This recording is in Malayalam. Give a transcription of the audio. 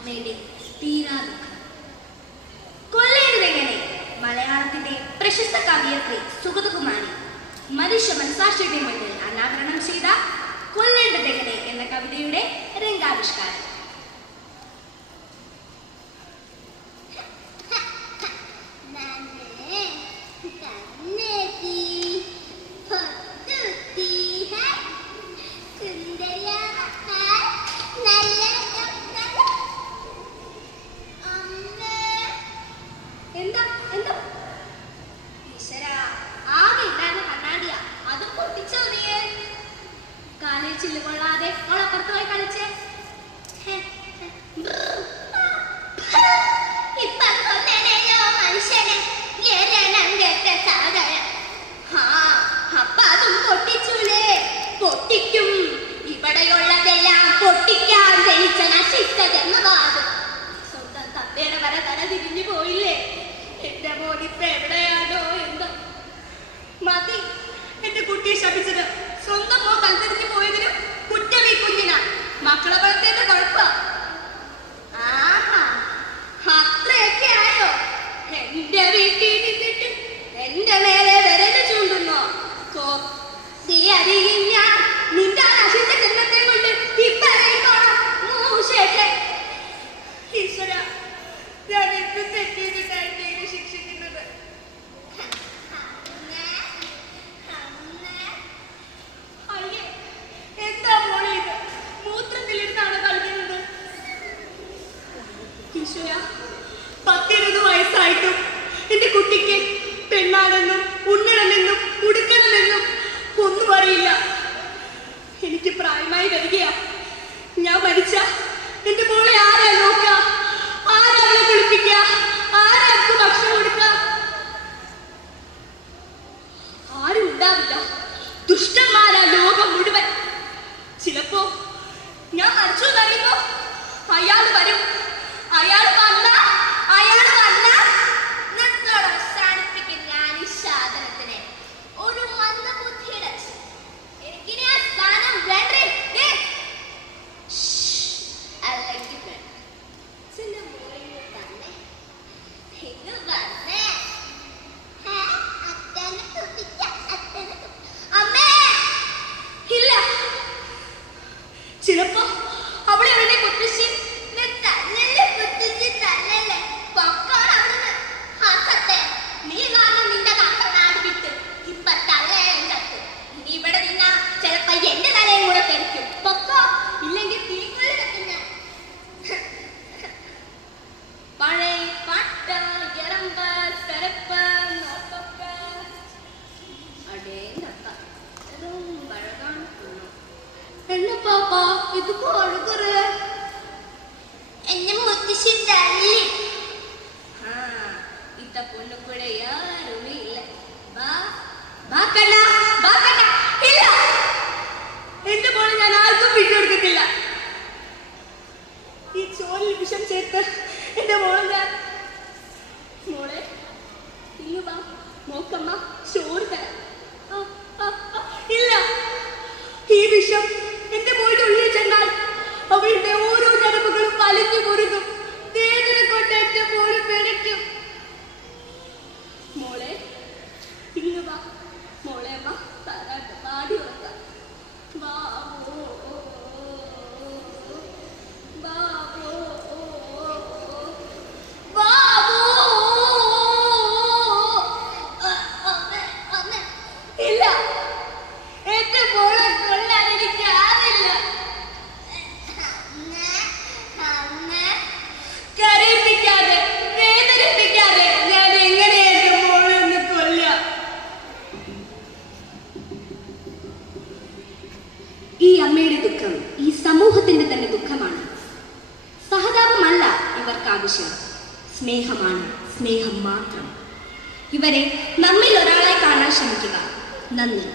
അമ്മയുടെ തീരാ ദുഃഖം. കൊല്ലേണ്ടതെങ്ങനെ? മലയാളത്തിന്റെ പ്രശസ്ത കവിയത്രി സുഗതകുമാരി മനുഷ്യ മനസാക്ഷിയുടെ മുന്നിൽ അനാവരണം ചെയ്ത കൊല്ലേണ്ടതെങ്ങനെ എന്ന കവിതയുടെ രംഗാവിഷ്കാരം. ചില്ലുകൊള്ളാതെ അവളപ്പുറത്ത് പോയി കളിച്ചേ. മനുഷ്യനെ അപ്പൊ അതും പൊട്ടിച്ചൂലേ? പൊട്ടിക്കും. ഇവിടെയുള്ളതെല്ലാം പൊട്ടിക്കാൻ ജനിച്ച നശിച്ച ജന്മവാദം. സ്വന്തം തത്തയുടെ വര തല തിരിഞ്ഞു പോയില്ലേ? എന്റെ മോനിപ്പ എവിടെയാണോ എന്തോ. മതി എന്റെ കുട്ടിയെ ശപിച്ചത്. സ്വന്തം മോ തലതിരിഞ്ഞു പോയതിനും കുറ്റം ഈ കുഞ്ഞിനാ. മക്കളെ വളർത്തേണ്ട കുഴപ്പം. ആഹാ, അത്രയൊക്കെ ആയോ? എന്റെ വീട്ടിൽ നിന്നിട്ട് എന്റെ മേലെ വിരല് ചൂണ്ടുന്നോ? ഞാൻ നിന്റെ നശിച്ച ജന്മത്തെ കൊണ്ട് ഇപ്പറയിക്കോണം മൂശേട്ടെ. ഈശ്വര, ഞാൻ എന്ത് തെറ്റിയിട്ടാണ് ശിക്ഷിക്കുന്നത്? എന്താ മോളെ ഇത്? മൂത്രത്തിലിരുന്നാണ് കളിക്കുന്നത്. ഈശ്വര, 10-20 വയസ്സായിട്ടും എന്റെ കുട്ടിക്ക് പെണ്ണാണെന്നും ഉണ്ണണമെന്നും ഉടുക്കണമെന്നും ഒന്നും അറിയില്ല. എനിക്ക് പ്രായമായി വരികയാ. ഞാൻ മരിച്ച എന്റെ മോളെ ആരാ നോക്ക? ആരാ അവളെ കുളിപ്പിക്ക? ആരാർക്ക് ഭക്ഷണം കൊടുക്ക? ആരും ഉണ്ടാവില്ല. ദുഷ്ടന്മാരാ ലോകം മുഴുവൻ. ചിലപ്പോ ഞാൻ മരിച്ചു എന്നറിയുമ്പോ അയാൾ വരും. അയാൾ വന്ന അവസാനിപ്പിക്കും ഞാൻ ഈ സാധനത്തിനെ. ഒരു മന്ദബുദ്ധിയുടെ എനിക്കിനി ആ സ്ഥാനം വേണ്ടേ? അല്ലെങ്കിൽ ചില മോളിൽ തന്നെ ഇന്ന് വന്നേ. ഇല്ല, ചിലപ്പോ അവളെ അവനെ കുത്തിച്ച് തന്നല്ലേ പൊക്കോട് അവിടുന്ന്. ഹസത്തെ, നീ കാരണം നിന്റെ കാക്ക നാട് വിട്ട് ഇപ്പൊ തള്ളയും ചത്ത്. നീ ഇവിടെ നിന്നാ ചിലപ്പോ എന്റെ തലയും കൂടെ തെറിക്കും. പൊക്കോ, ഇല്ലെങ്കിൽ തീക്കൊള്ളി കത്തും ഞാൻ. പഴയ പട്ട എറമ്പ് പെരപ്പ് നോക്കൊക്കെ അടേന്നപ്പ അഴകാണ്. என்ன பாப்பா இதுக்கு அழுகுற? എന്നെ മുത്തശ്ശി തല്ലി. ഇത്ത പൊണ്ണുകൂടെ യാരുമേ ഇല്ല. ഇല്ല, എന്റെ മോളെ ഞാൻ ആർക്കും വിട്ടുകൊടുക്കത്തില്ല. ഈ ചോലിൽ വിഷം ചേർത്ത് എന്റെ മോളെ ഞാൻ മോളെ ഇങ്ങ് വാ നോക്കമ്മ ചോറ് തരാം. ഇല്ല, ഈ വിഷം എന്റെ മോളുടെ ഉള്ളിൽ ചെന്നാൽ അവരുടെ ഓരോ ഞരമ്പുകളും വലിഞ്ഞു മുറുകും. വേദന കൊണ്ട് എന്റെ മോള് പിടയ്ക്കും. മോളെ ഇങ്ങ് വാ മോളെ, അമ്മ താരാട്ട് പാടി ഉറക്കാം. ഇല്ല, എന്റെ മോളെ കൊല്ലാൻ എനിക്ക് ആവില്ല. കരയിപ്പിക്കാതെ വേദനിപ്പിക്കാതെ ഞാൻ എങ്ങനെ എന്റെ മോളെ ഒന്ന് കൊല്ലാം? ഈ അമ്മയുടെ ദുഃഖം ഈ സമൂഹത്തിന്റെ തന്നെ ദുഃഖമാണ്. സഹതാപമല്ല ഇവർക്ക് ആവശ്യം, സ്നേഹമാണ്, സ്നേഹം മാത്രം. ഇവരെ നമ്മിൽ ഒരാളെ കാണാൻ ശ്രമിക്കുക. നന്ദി.